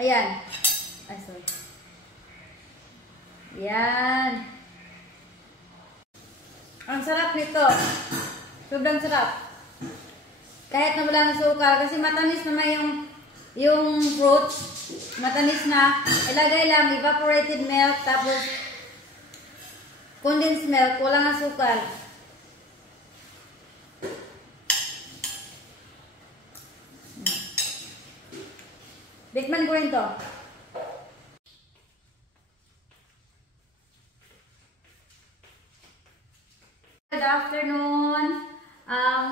Ayan. Ay, sorry. Ayan. Ang sarap nito. Sobrang sarap. Kahit na wala ng sukal. Kasi matamis naman yung fruit. Matamis na. Ilagay lang evaporated milk. Tapos condensed milk. Walang asukal. Tikman ko rin to. Good afternoon.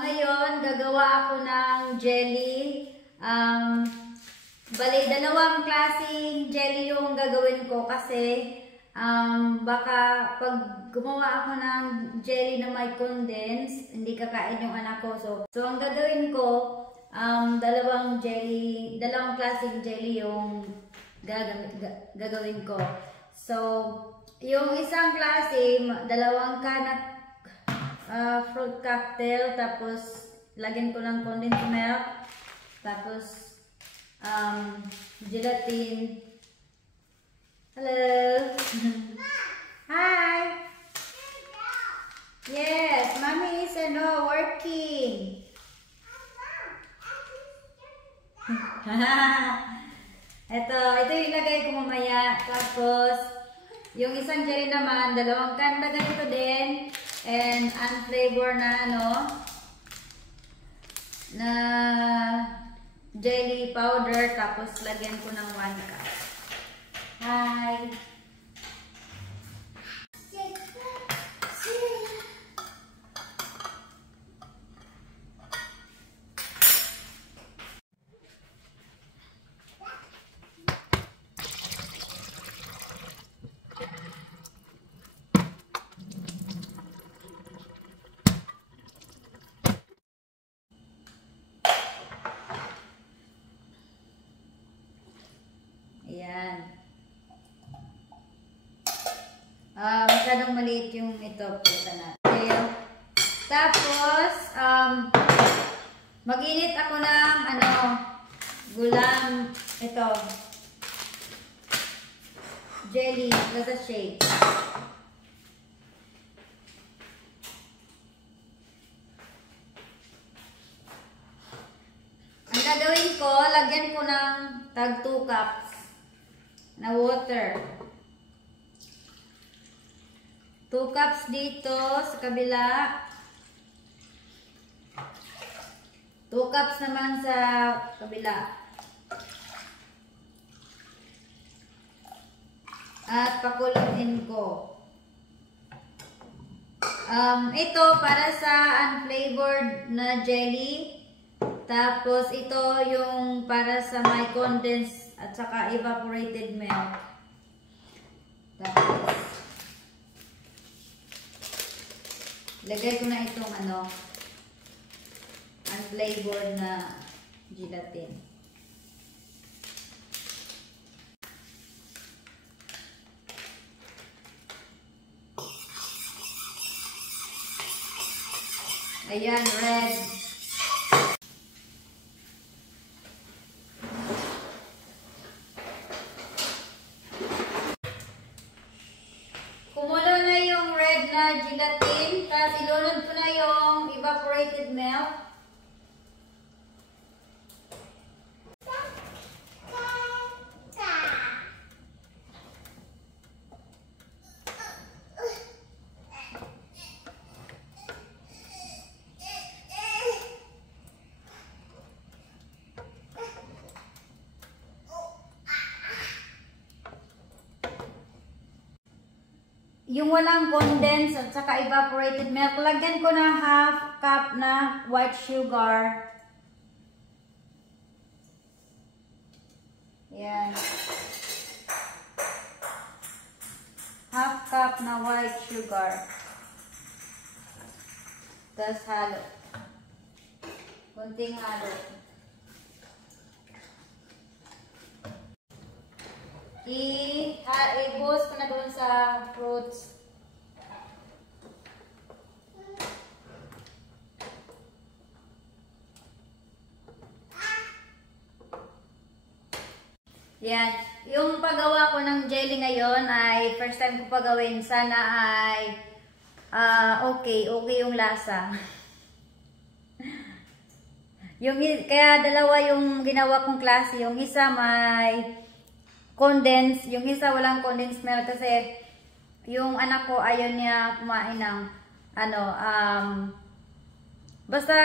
Ngayon, gagawa ako ng jelly. Bali, dalawang klaseng jelly yung gagawin ko kasi baka pag gumawa ako ng jelly na may condense, hindi kakain yung anak ko. So ang gagawin ko, dalawang klaseng jelly yung gagawin ko. So, yung isang klase, dalawang kanat fruit cocktail, tapos lagyan ko ng condensed milk, tapos gelatin. Hello. Hi. Yes, mommy is working. ito ilagay ko mamaya. Tapos, yung isang jelly naman, dalawang can na ganito din. And unflavor na na jelly powder. Tapos, lagyan ko ng 1 cup. Hi! Ayan. Masyadong maliit yung ito. Puta na. Okay. Tapos, mag-init ako ng gulang ito. Jelly. Nasa shake. Ang gagawin ko, lagyan ko ng tag 2 cups na water. 2 cups dito sa kabila. 2 cups naman sa kabila. At pakuluin ko. Ito para sa unflavored na jelly. Tapos ito yung para sa may condensed at saka evaporated milk. Tapos lagay ko na itong unflavored na gelatin. Ayan, red. Kumulo na yung red na gelatin. Tapos ilunod ko na yung evaporated milk. Yung walang condensed at saka evaporated milk, lagyan ko na 1/2 cup na white sugar. Yan. 1/2 cup na white sugar. Tapos halo. Kunting halo. I-buhos ko na doon sa fruits. Yan. Yung paggawa ko ng jelly ngayon ay first time ko pagawin. Sana ay okay yung lasa. Kaya dalawa yung ginawa kong klase. Yung isa may condensed, yung isa walang condensed milk kasi yung anak ko ayaw niya kumain ng basta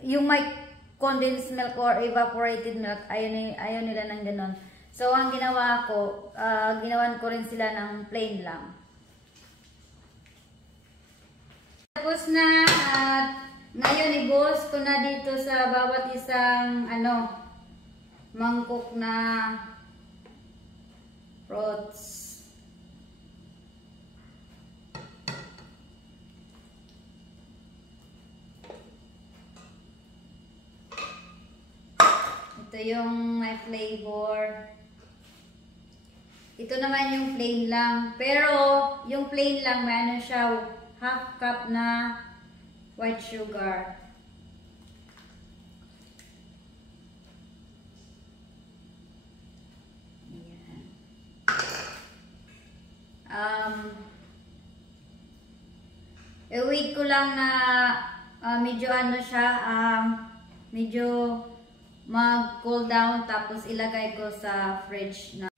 yung may condensed milk or evaporated milk, ayaw nila ng ganon. So ang ginawa ko, ginawan ko rin sila ng plain lang. Tapos na at ngayon i-boss ko na dito sa bawat isang mangkok na fruits. Ito yung may flavor. Ito naman yung plain lang. Pero yung plain lang may ano siya, half cup na white sugar. I-wait ko lang na medyo siya, medyo mag-cool down tapos ilagay ko sa fridge na.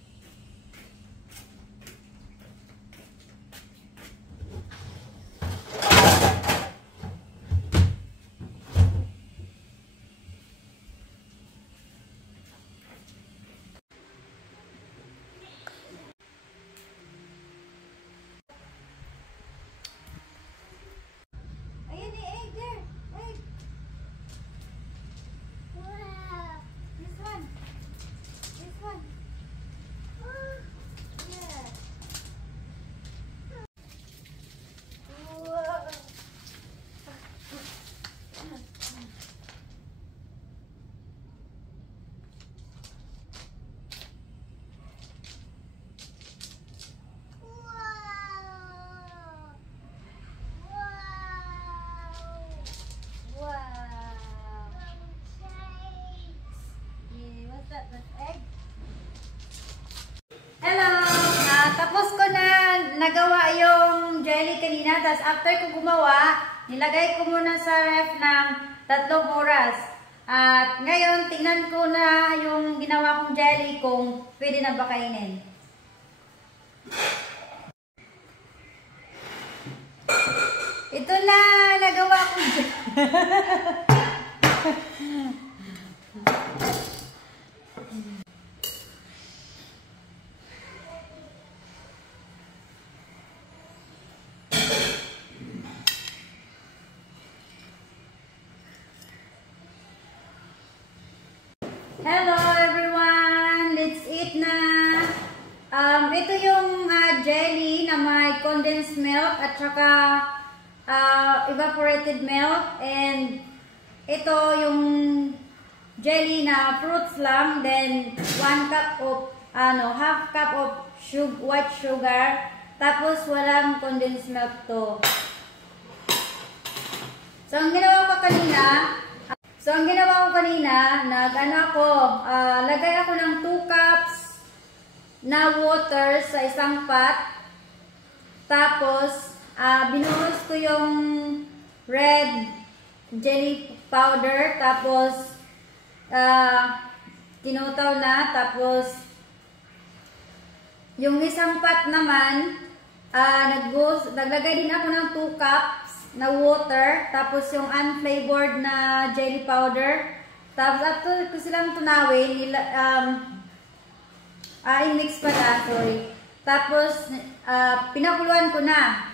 Tapos ko na nagawa yung jelly kanina. Tapos after ko gumawa, nilagay ko muna sa ref ng 3 oras. At ngayon, tingnan ko na yung ginawa kong jelly kung pwede na ba kainin. Ito na nagawa kong jelly. Hello everyone! Let's eat na! Ito yung jelly na may condensed milk at saka evaporated milk. And ito yung jelly na fruits lang. Then 1 cup of, half cup of white sugar. Tapos walang condensed milk to. So ang ginawa ko kanina, lagay ako ng 2 cups na water sa isang pot. Tapos, binuhos ko yung red jelly powder. Tapos, tinutaw na. Tapos, yung isang pot naman, naglagay din ako ng 2 cups na water, tapos yung unflavored na jelly powder. Tapos after ko silang tunawin, i-mix pala, sorry. Tapos pinakuluan ko na.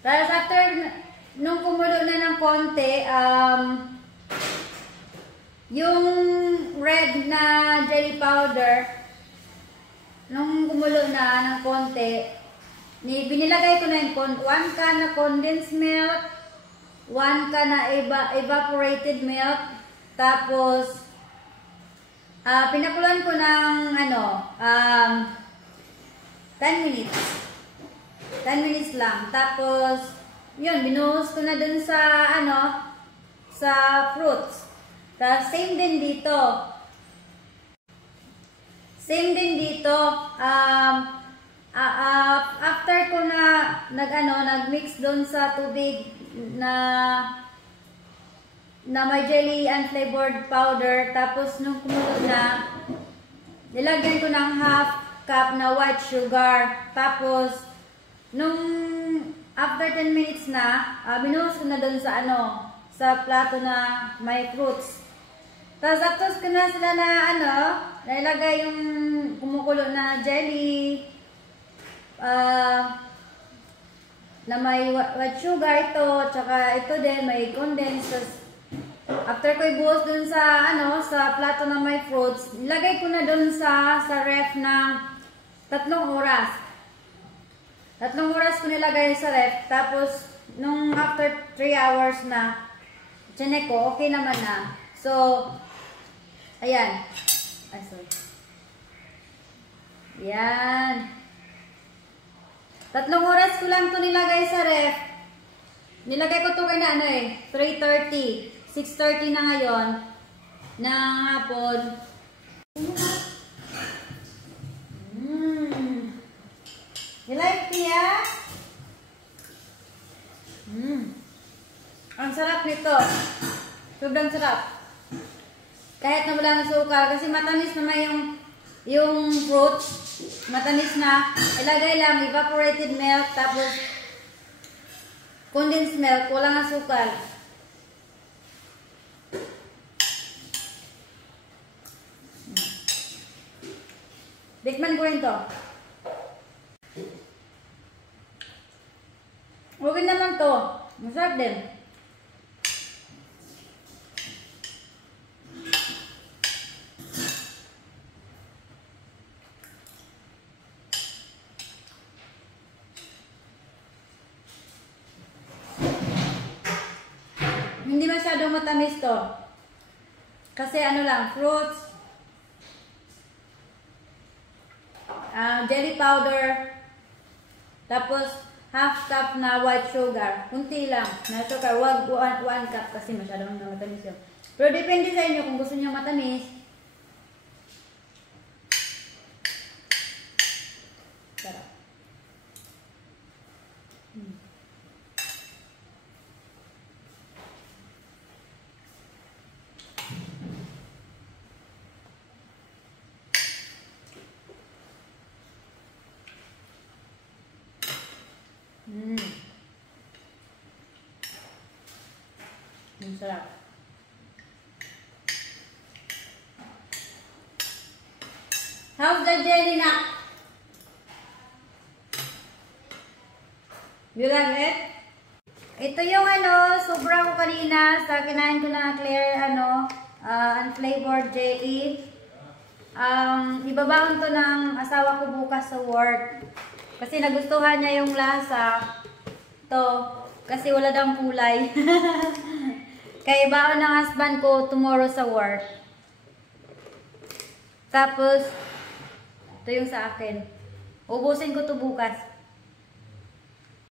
Tapos after nung kumulo na ng konti, yung red na jelly powder, nung kumulo na ng konti, binilagay ko na yung 1 can na condensed milk, 1 can na evaporated milk, tapos pinakuluan ko ng 10 minutes. 10 minutes lang. Tapos yun, binuhos ko na dun sa sa fruits. Tapos same din dito. Same din dito. After ko na nag-mix doon sa tubig na may jelly unflavored powder, tapos nung kumulo na, nilagyan ko ng half cup na white sugar. Tapos nung after 10 minutes na, binuhos ko na doon sa sa plato na may fruits. Tapos ko na sila na nailagay yung kumukulo na jelly na may white sugar ito, tsaka ito din may condensed. After ko ibuhos dun sa sa plato na may fruits, ilagay ko na dun sa ref na 3 oras. 3 oras ko nilagay sa ref, tapos nung after 3 hours na, chinek ko, okay naman na. So, ayan. Ay, sorry. Yan. 3 oras ko lang to nilagay sa ref. Nilagay ko to kay 3:30. 6:30 na ngayon ng hapon. You like Pia? Ang sarap nito. Sobrang sarap. Kahit na wala ng sukal, kasi matamis naman yung fruit. Matamis na. Ilagay lang evaporated milk, tapos condensed milk, walang asukal. Tikman ko rin to. Okay naman to. Masarap din. Hindi masyadong matamis to. Kasi lang, fruits, jelly powder, tapos half cup na white sugar. Kunti lang na sugar. Wag 1 cup kasi masyadong matamis yun. Pero depende sa inyo kung gusto niyo matamis. Sarap. Ang sarap. How's the jelly na? You like it? Ito yung sobra ko kanina sa kinain ko na clear unflavored jelly. Ibabaon to ng asawa ko bukas sa work. Kasi nagustuhan niya yung lasa. To kasi wala daw kulay. Kaya ibaon ng husband ko tomorrow sa work. Tapos ito yung sa akin. Ubusin ko to bukas.